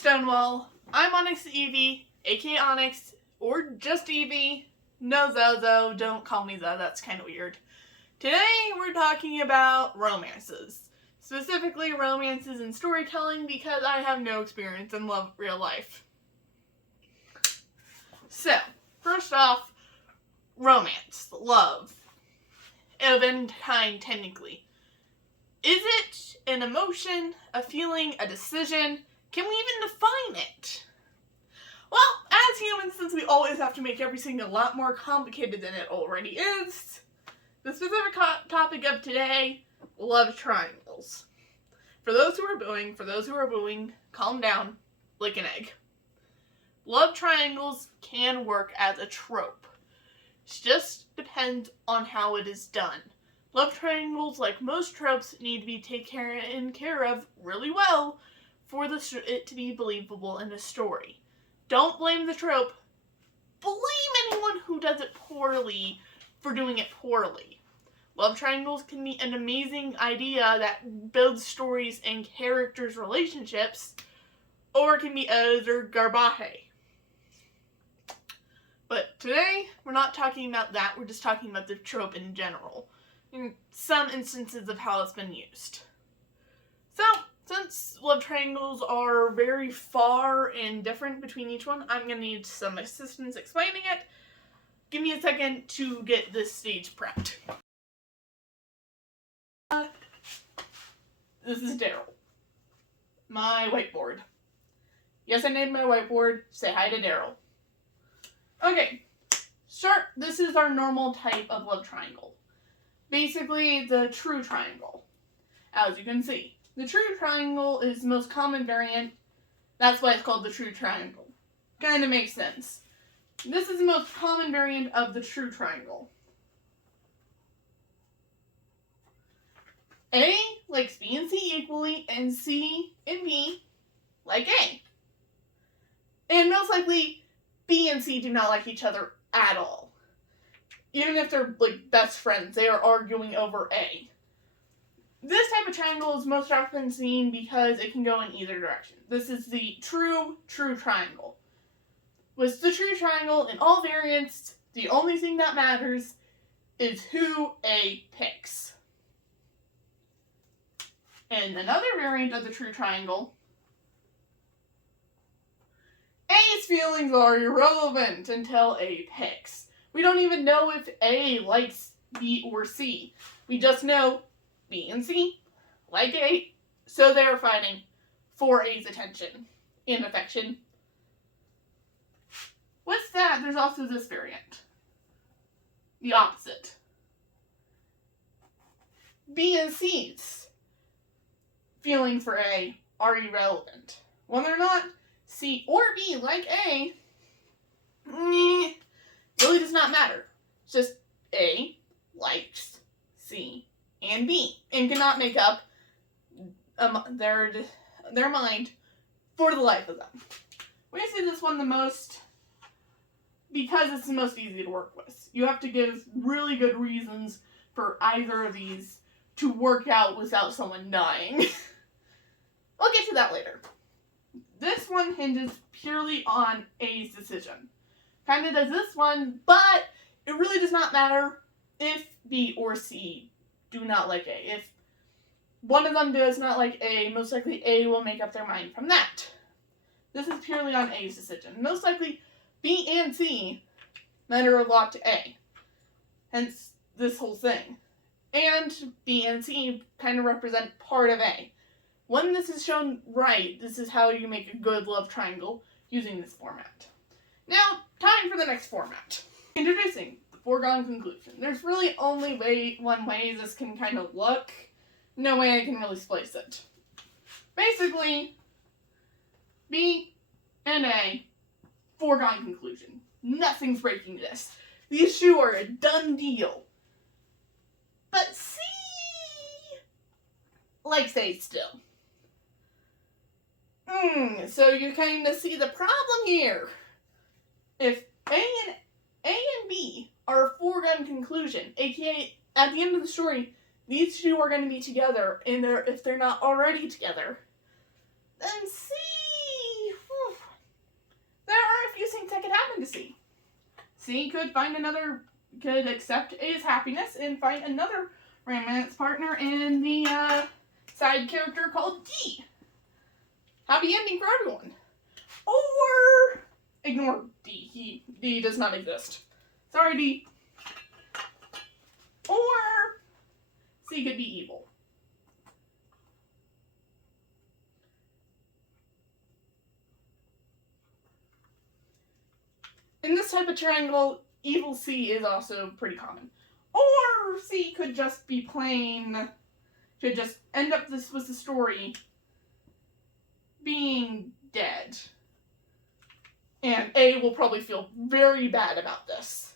Stonewall. I'm Onyx Evie, aka Onyx, or just Evie. No Zozo, don't call me Zo, that's kind of weird. Today we're talking about romances. Specifically romances in storytelling because I have no experience in real life. So, first off, romance, love, of any kind technically. Is it an emotion, a feeling, a decision? Can we even define it? Well, as humans, since we always have to make everything a lot more complicated than it already is, the specific topic of today, love triangles. For those who are booing, calm down, like an egg. Love triangles can work as a trope. It just depends on how it is done. Love triangles, like most tropes, need to be taken care of really well for it to be believable in a story. Don't blame the trope. Blame anyone who does it poorly for doing it poorly. Love triangles can be an amazing idea that builds stories and characters' relationships, or it can be utter garbage. But today, we're not talking about that, we're just talking about the trope in general, in some instances of how it's been used. So, since love triangles are very far and different between each one, I'm going to need some assistance explaining it. Give me a second to get this stage prepped. This is Daryl. My whiteboard. Yes, I named my whiteboard. Say hi to Daryl. Okay, this is our normal type of love triangle. Basically, the true triangle. As you can see, the true triangle is the most common variant. That's why it's called the true triangle. Kind of makes sense. This is the most common variant of the true triangle. A likes B and C equally, and C and B like A. And most likely, B and C do not like each other at all. Even if they're like best friends, they are arguing over A. This type of triangle is most often seen because it can go in either direction. This is the true triangle. With the true triangle in all variants, the only thing that matters is who A picks. In another variant of the true triangle, A's feelings are irrelevant until A picks. We don't even know if A likes B or C. We just know B and C like A, so they are fighting for A's attention and affection. With that, there's also this variant. The opposite. B and C's feelings for A are irrelevant. Whether or not C or B like A, really does not matter. It's just A likes C and B, and cannot make up their mind for the life of them. We see this one the most because it's the most easy to work with. You have to give really good reasons for either of these to work out without someone dying. I'll get to that later. This one hinges purely on A's decision. Kind of does this one, but it really does not matter if B or C do not like A. If one of them does not like A, most likely A will make up their mind from that. This is purely on A's decision. Most likely B and C matter a lot to A. Hence this whole thing. And B and C kind of represent part of A. When this is shown right, this is how you make a good love triangle using this format. Now, time for the next format. Introducing the foregone conclusion. There's really only one way this can kind of look. No way I can really splice it. Basically, B and A, foregone conclusion. Nothing's breaking this. These two are a done deal. But C likes A still. So you kind of see the problem here. If A and B are a foregone conclusion, aka at the end of the story, these two are going to be together, and if they're not already together, then C C could accept A's happiness and find another romance partner in the side character called D. Happy ending for everyone. Or ignore D. D does not exist. Sorry, D. Or C could be evil. In this type of triangle, evil C is also pretty common. Or C could just be could just end up with the story being dead. And A will probably feel very bad about this.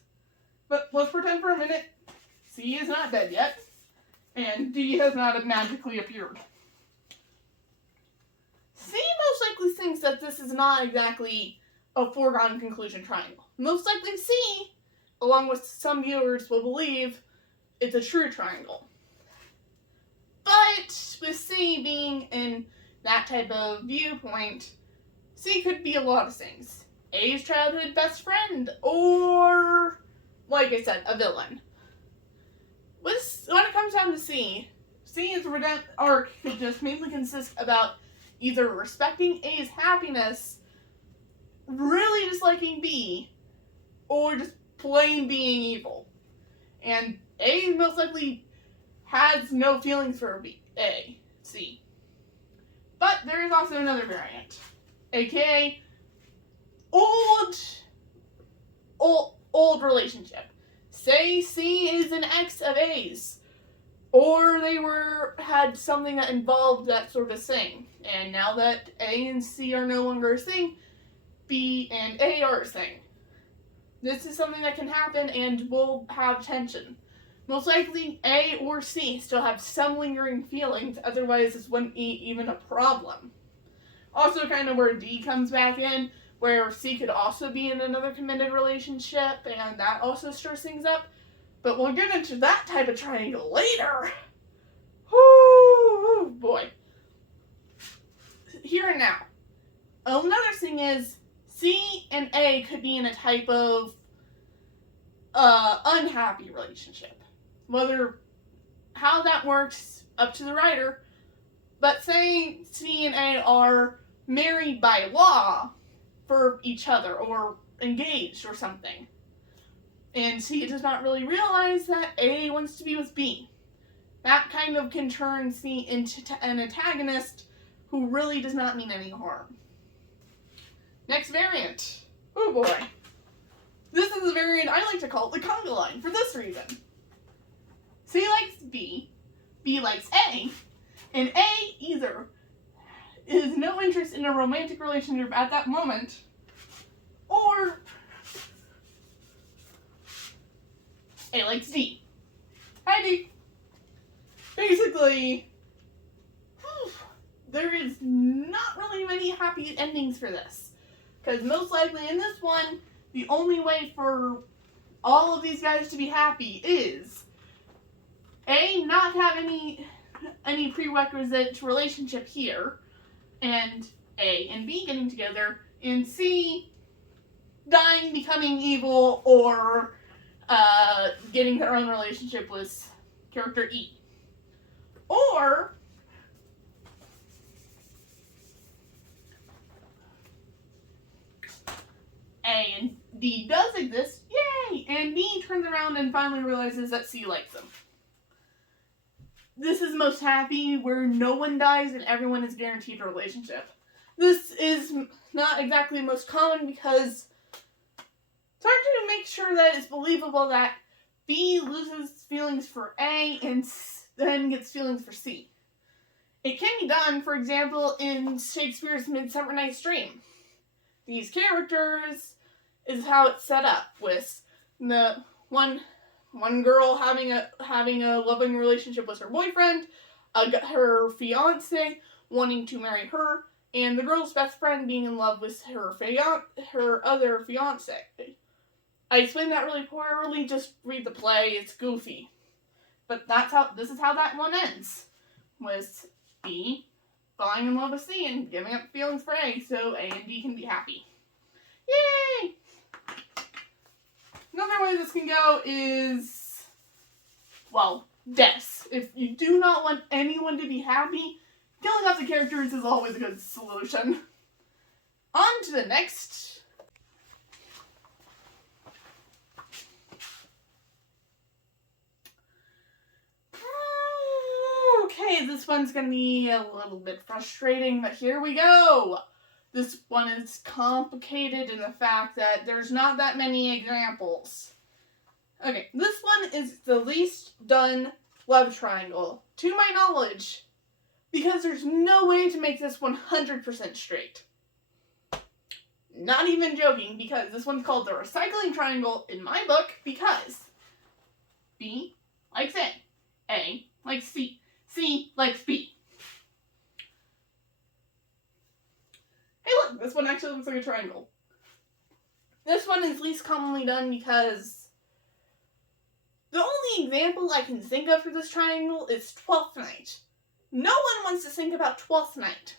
But let's pretend for a minute C is not dead yet, and D has not magically appeared. C most likely thinks that this is not exactly a foregone conclusion triangle. Most likely C, along with some viewers, will believe it's a true triangle. But with C being in that type of viewpoint, C could be a lot of things. A's childhood best friend, or, like I said, a villain. When it comes down to C's arc could just mainly consist about either respecting A's happiness, really disliking B, or just plain being evil. And A most likely has no feelings for C. But there is also another variant, aka old relationship. Say C is an ex of A's, or they had something that involved that sort of thing, and now that A and C are no longer a thing, B and A are a thing. This is something that can happen and will have tension. Most likely, A or C still have some lingering feelings, otherwise this wouldn't be even a problem. Also kind of where D comes back in, where C could also be in another committed relationship, and that also stirs things up. But we'll get into that type of triangle later. Whoo, boy. Here and now. Another thing is, C and A could be in a type of unhappy relationship. How that works, up to the writer. But say C and A are married by law for each other, or engaged or something. And C does not really realize that A wants to be with B. That kind of can turn C into an antagonist who really does not mean any harm. Next variant. Oh boy. This is a variant I like to call the conga line for this reason. C likes B, B likes A, and A either is no interest in a romantic relationship at that moment, or A likes D. Hi, D. Basically, there is not really many happy endings for this. Because most likely in this one, the only way for all of these guys to be happy is A, not have any prerequisite relationship here, and A and B getting together, and C dying, becoming evil, or getting their own relationship with character E. Or A and D does exist, yay! And B turns around and finally realizes that C likes him. This is most happy, where no one dies and everyone is guaranteed a relationship. This is not exactly most common because it's hard to make sure that it's believable that B loses feelings for A and then gets feelings for C. It can be done, for example, in Shakespeare's Midsummer Night's Dream. These characters is how it's set up, with the one girl having a loving relationship with her boyfriend, her fiance wanting to marry her, and the girl's best friend being in love with her other fiance. I explained that really poorly, just read the play, it's goofy. But this is how that one ends, with B falling in love with C and giving up feelings for A, so A and B can be happy. Yay! Another way this can go is, well, deaths. If you do not want anyone to be happy, killing off the characters is always a good solution. On to the next. Okay, this one's gonna be a little bit frustrating, but here we go. This one is complicated in the fact that there's not that many examples. Okay, this one is the least done love triangle, to my knowledge, because there's no way to make this 100% straight. Not even joking, because this one's called the recycling triangle in my book, because B likes A likes C likes B. Hey look, this one actually looks like a triangle. This one is least commonly done because the only example I can think of for this triangle is 12th Night. No one wants to think about 12th Night.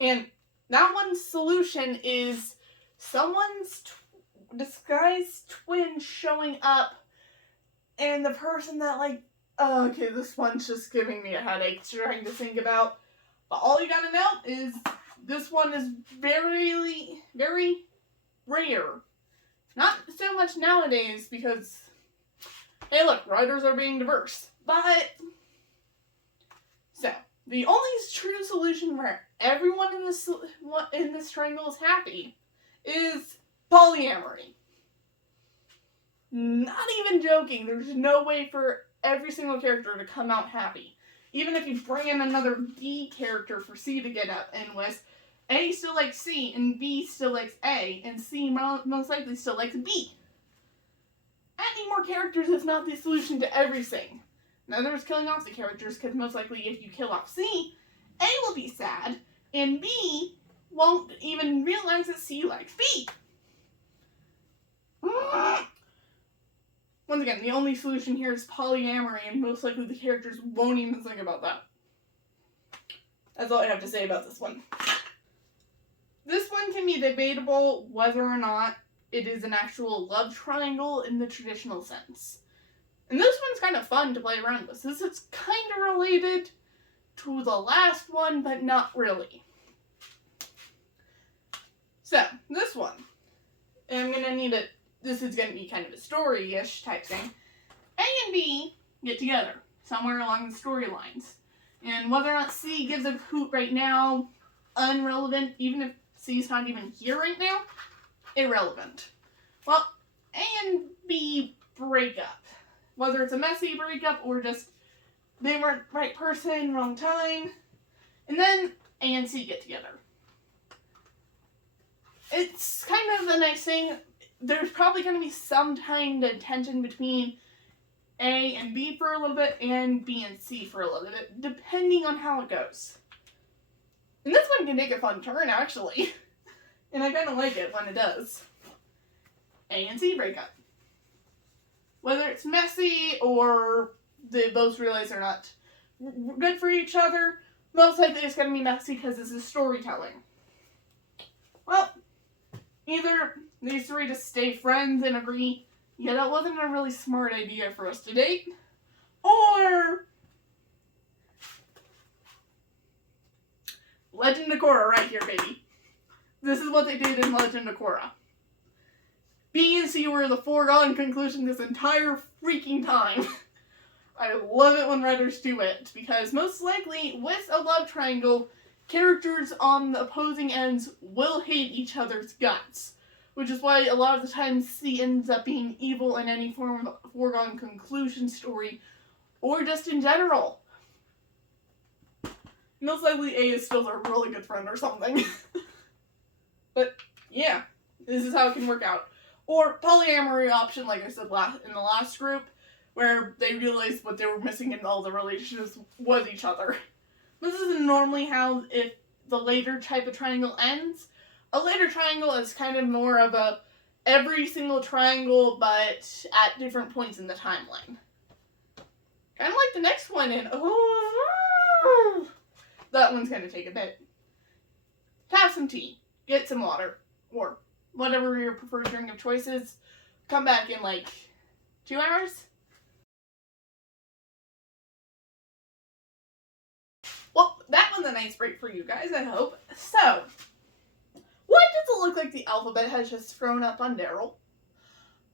And that one's solution is someone's disguised twin showing up, and the person that, like, oh, okay, this one's just giving me a headache trying to think about. But all you gotta know is this one is very, very rare. Not so much nowadays because, hey look, writers are being diverse. But, so, the only true solution where everyone in this triangle is happy is polyamory. Not even joking, there's no way for every single character to come out happy. Even if you bring in another B character for C to get up in with, A still likes C, and B still likes A, and C most likely still likes B. Adding more characters is not the solution to everything. In other words, killing off the characters, because most likely if you kill off C, A will be sad, and B won't even realize that C likes B. Once again, the only solution here is polyamory, and most likely the characters won't even think about that. That's all I have to say about this one. This one can be debatable whether or not it is an actual love triangle in the traditional sense. And this one's kind of fun to play around with, since it's kind of related to the last one, but not really. So, this one. And I'm going to need it. This is going to be kind of a story-ish type thing. A and B get together somewhere along the storylines. And whether or not C gives a hoot right now, irrelevant. Even if C's not even here right now, irrelevant. Well, A and B break up. Whether it's a messy breakup or just they weren't right person, wrong time. And then A and C get together. It's kind of a nice thing. There's probably going to be some kind of tension between A and B for a little bit, and B and C for a little bit, depending on how it goes. And this one can take a fun turn, actually. And I kind of like it when it does. A and C break up. Whether it's messy or they both realize they're not good for each other, most likely it's going to be messy because this is storytelling. Well, either these three just stay friends and agree, yeah, that wasn't a really smart idea for us to date, or Legend of Korra right here, baby. This is what they did in Legend of Korra. B and C were the foregone conclusion this entire freaking time. I love it when writers do it, because most likely, with a love triangle, characters on the opposing ends will hate each other's guts. Which is why a lot of the time C ends up being evil in any form of foregone conclusion story, or just in general. Most likely A is still a really good friend or something. But, yeah, this is how it can work out. Or polyamory option, like I said in the last group, where they realized what they were missing in all the relationships was each other. This is normally how, if the later type of triangle ends. A later triangle is kind of more of a every single triangle, but at different points in the timeline. Kind of like the next one in, that one's going to take a bit. Have some tea, get some water, or whatever your preferred drink of choice is. Come back in like 2 hours. Well, that was a nice break for you guys, I hope. So, what does it look like the alphabet has just thrown up on Daryl?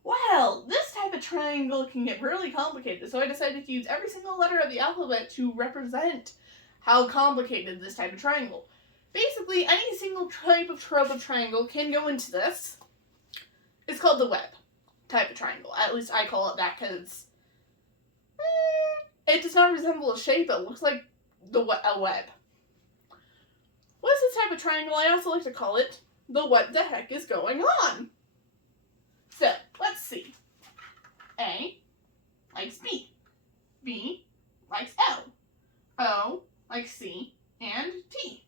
Well, this type of triangle can get really complicated, so I decided to use every single letter of the alphabet to represent how complicated this type of triangle. Basically, any single type of trope of triangle can go into this. It's called the web type of triangle. At least I call it that because it does not resemble a shape. It looks like a web. What is this type of triangle? I also like to call it the what the heck is going on. So, let's see. A likes B. B likes L. O likes C and T.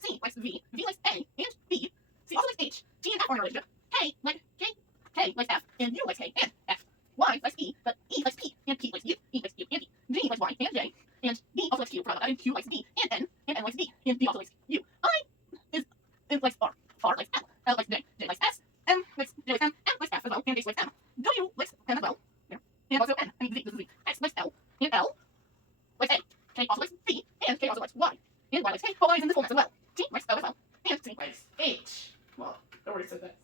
C likes V. V likes A and B. C also likes H. T and F are in a relationship. K likes J. K likes F. And U likes K and F. Y likes E, but E likes P. And P likes U. E likes U and E. G likes Y and J. And D also likes Q. And Q likes D and N likes D. And D also likes U. I likes R. R likes L. L likes J. J likes S. M likes J likes M. M likes F as well. And H likes M. W likes M as well. And also N. I mean Z. This is Z. X likes L. And L likes A. K also likes B. And K also likes Y. And Y likes K. But Y is in this format as well. T likes O as well. And C likes H. Well, I already said that.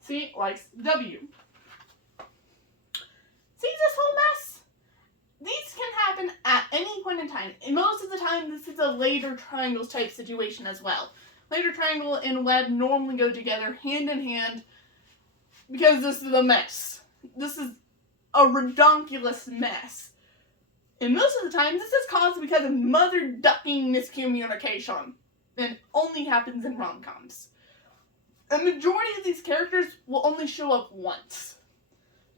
C likes W. See this whole mess? These can happen at any point in time. And most of the time, this is a later triangles type situation as well. Later triangle and web normally go together hand in hand because this is a mess. This is a redonkulous mess. And most of the time, this is caused because of mother-ducking miscommunication. And only happens in rom-coms. A majority of these characters will only show up once.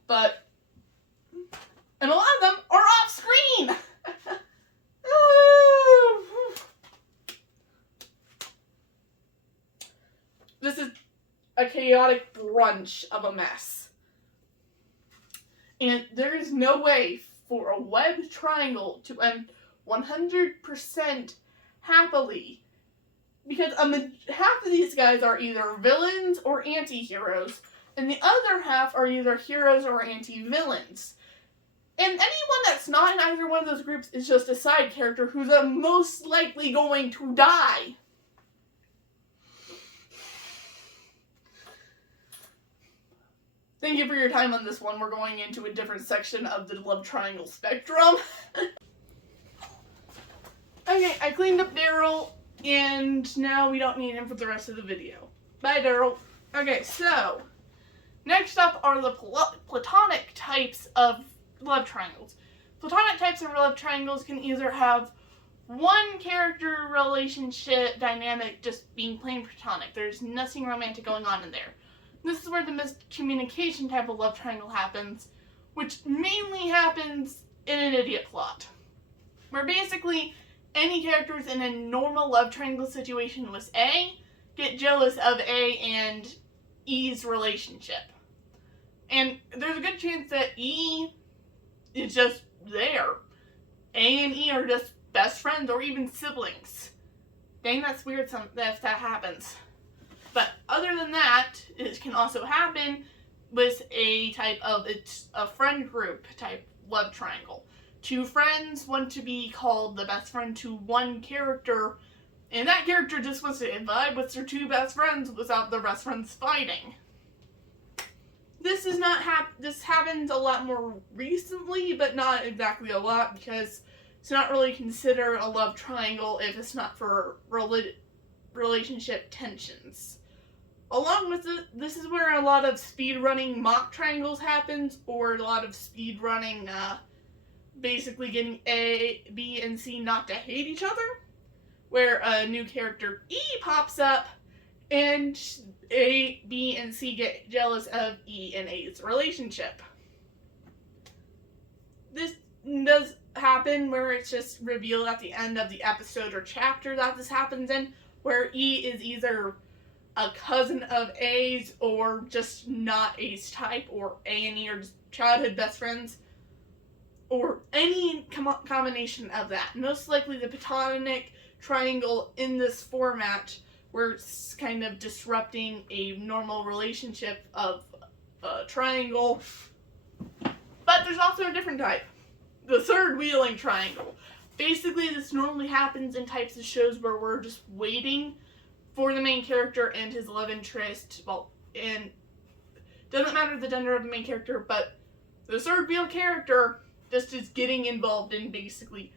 And a lot of them are off screen! This is a chaotic brunch of a mess. And there is no way for a web triangle to end 100% happily. Because half of these guys are either villains or anti-heroes, and the other half are either heroes or anti-villains. And anyone that's not in either one of those groups is just a side character who's most likely going to die. Thank you for your time on this one. We're going into a different section of the love triangle spectrum. Okay, I cleaned up Daryl, and now we don't need him for the rest of the video. Bye, Daryl. Okay, so next up are the platonic types of love triangles. Platonic types of love triangles can either have one character relationship dynamic just being plain platonic. There's nothing romantic going on in there. This is where the miscommunication type of love triangle happens, which mainly happens in an idiot plot. Where basically any characters in a normal love triangle situation with A get jealous of A and E's relationship. And there's a good chance that E is just there. A and E are just best friends or even siblings. Dang, that's weird if that happens. But other than that, it can also happen with a type of, it's a friend group type love triangle. Two friends want to be called the best friend to one character, and that character just wants to vibe with their two best friends without their best friends fighting. This is not this happens a lot more recently, but not exactly a lot, because it's not really considered a love triangle if it's not for relationship tensions. Along with it, this is where a lot of speedrunning mock triangles happens, or a lot of speedrunning basically getting A, B, and C not to hate each other, where a new character E pops up, and A, B, and C get jealous of E and A's relationship. This does happen where it's just revealed at the end of the episode or chapter that this happens in, where E is either a cousin of A's or just not A's type, or A and E are just childhood best friends, or any combination of that. Most likely the platonic triangle in this format where it's kind of disrupting a normal relationship of a triangle. But there's also a different type, the third wheeling triangle. Basically, this normally happens in types of shows where we're just waiting for the main character and his love interest. Well, and doesn't matter the gender of the main character, but the third wheel character just is getting involved in basically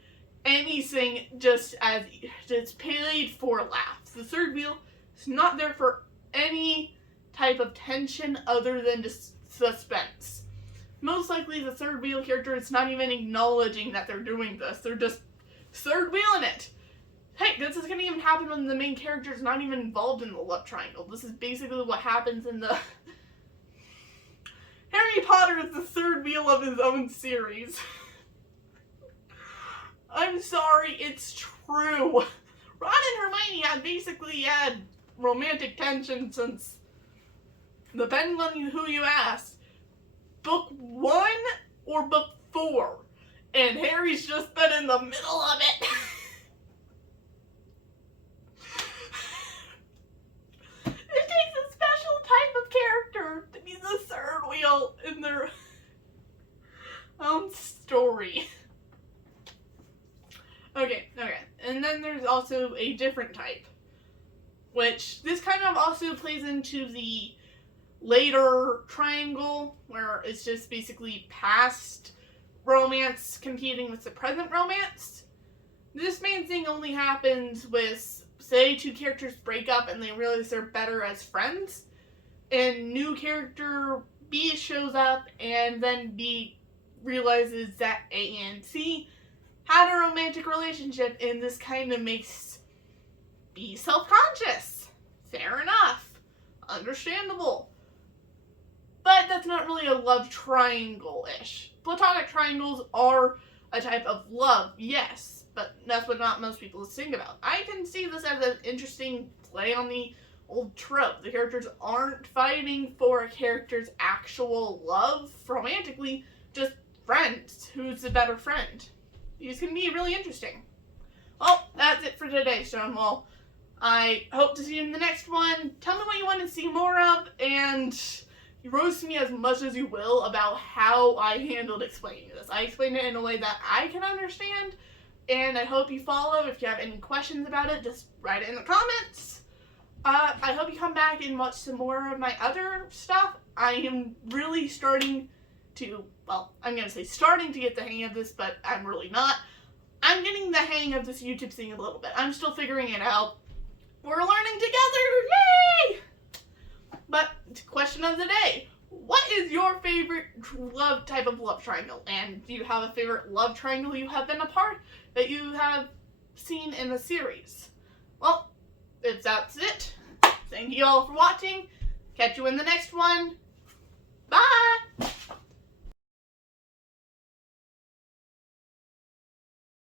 anything just as it's paid for laughs. The third wheel is not there for any type of tension other than just suspense. Most likely the third wheel character is not even acknowledging that they're doing this. They're just third wheeling it. Hey, this is going to even happen when the main character is not even involved in the love triangle. This is basically what happens in the... Harry Potter is the third wheel of his own series. I'm sorry, it's true. Ron and Hermione had basically had romantic tension since, depending on who you ask, book 1 or book 4. And Harry's just been in the middle of it. It takes a special type of character to be the third wheel in their own story. Okay. And then there's also a different type, which this kind of also plays into the later triangle, where it's just basically past romance competing with the present romance. This main thing only happens with, say, two characters break up and they realize they're better as friends, and new character B shows up, and then B realizes that A and C had a romantic relationship, and this kind of makes B self-conscious. Fair enough. Understandable. But that's not really a love triangle-ish. Platonic triangles are a type of love, yes, but that's what not most people think about. I can see this as an interesting play on the old trope. The characters aren't fighting for a character's actual love romantically, just friends. Who's the better friend? These can be really interesting. Well, that's it for today, Stonewall. I hope to see you in the next one. Tell me what you want to see more of, and roast me as much as you will about how I handled explaining this. I explained it in a way that I can understand, and I hope you follow. If you have any questions about it, just write it in the comments. I hope you come back and watch some more of my other stuff. I am really starting to, well, I'm going to say starting to get the hang of this, but I'm really not. I'm getting the hang of this YouTube thing a little bit. I'm still figuring it out. We're learning together! Yay! But, question of the day. What is your favorite type of love triangle? And do you have a favorite love triangle you have been a part that you have seen in the series? Well, if that's it, thank you all for watching. Catch you in the next one.